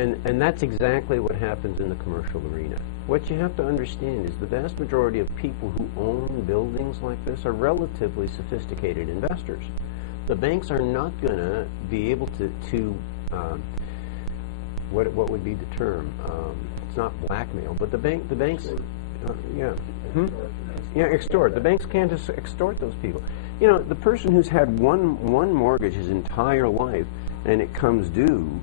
and that's exactly what happens in the commercial arena. What you have to understand is the vast majority of people who own buildings like this are relatively sophisticated investors. The banks are not going to be able to what would be the term? It's not blackmail, but the banks, extort. The banks can't just extort those people. You know, the person who's had one mortgage his entire life and it comes due,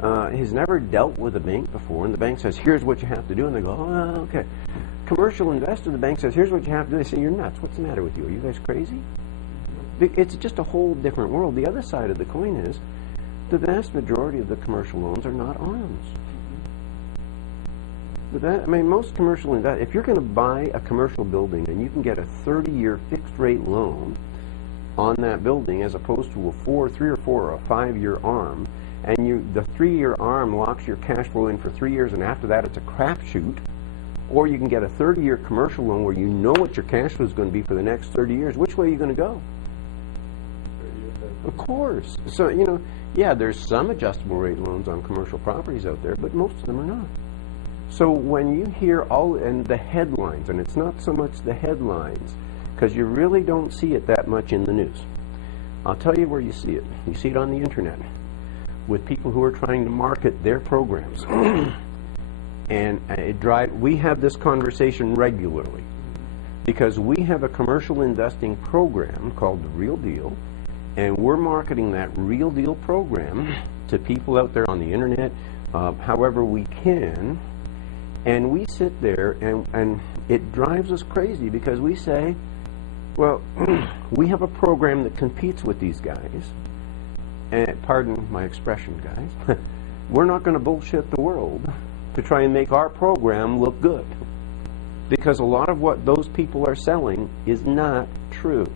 has never dealt with a bank before, and the bank says, here's what you have to do, and they go, oh, okay. Commercial investor, the bank says, here's what you have to do. They say, you're nuts. What's the matter with you? Are you guys crazy? It's just a whole different world. The other side of the coin is the vast majority of the commercial loans are not arms. Most commercial investors, if you're going to buy a commercial building and you can get a 30-year fixed-rate loan on that building as opposed to a 3 or 4 or a 5-year arm, and the 3-year arm locks your cash flow in for 3 years, and after that it's a crapshoot, or you can get a 30-year commercial loan where you know what your cash flow is going to be for the next 30 years. Which way are you going to go? Of course. So, you know, yeah, there's some adjustable rate loans on commercial properties out there, but most of them are not. So when you hear the headlines, and it's not so much the headlines, because you really don't see it that much in the news. I'll tell you where you see it. You see it on the internet with people who are trying to market their programs. And we have this conversation regularly because we have a commercial investing program called The Real Deal, and we're marketing that Real Deal program to people out there on the internet however we can. And we sit there, and it drives us crazy because we say, well, we have a program that competes with these guys. And pardon my expression, guys. We're not going to bullshit the world to try and make our program look good. Because a lot of what those people are selling is not true.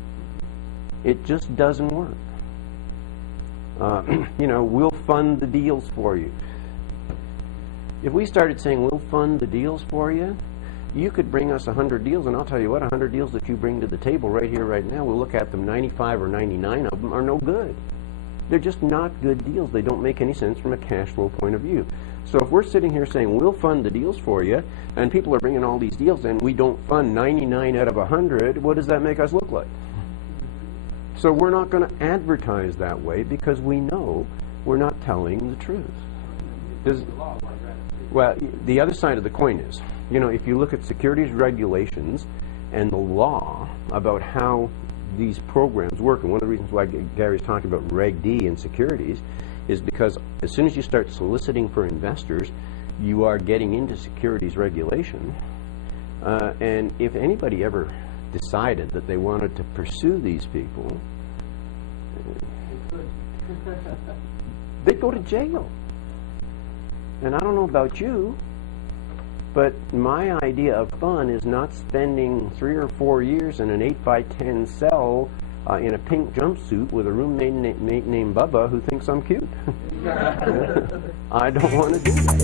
It just doesn't work. You know, we'll fund the deals for you. If we started saying we'll fund the deals for you, you could bring us 100 deals, and I'll tell you what, 100 deals that you bring to the table right here, right now, we'll look at them, 95 or 99 of them are no good. They're just not good deals. They don't make any sense from a cash flow point of view. So if we're sitting here saying we'll fund the deals for you, and people are bringing all these deals, and we don't fund 99 out of 100, what does that make us look like? So we're not going to advertise that way because we know we're not telling the truth. Well, the other side of the coin is, you know, if you look at securities regulations and the law about how these programs work, and one of the reasons why Gary's talking about Reg D and securities is because as soon as you start soliciting for investors, you are getting into securities regulation. And if anybody ever decided that they wanted to pursue these people, they'd go to jail. And I don't know about you, but my idea of fun is not spending 3 or 4 years in an 8x10 cell in a pink jumpsuit with a roommate named Bubba who thinks I'm cute. I don't want to do that.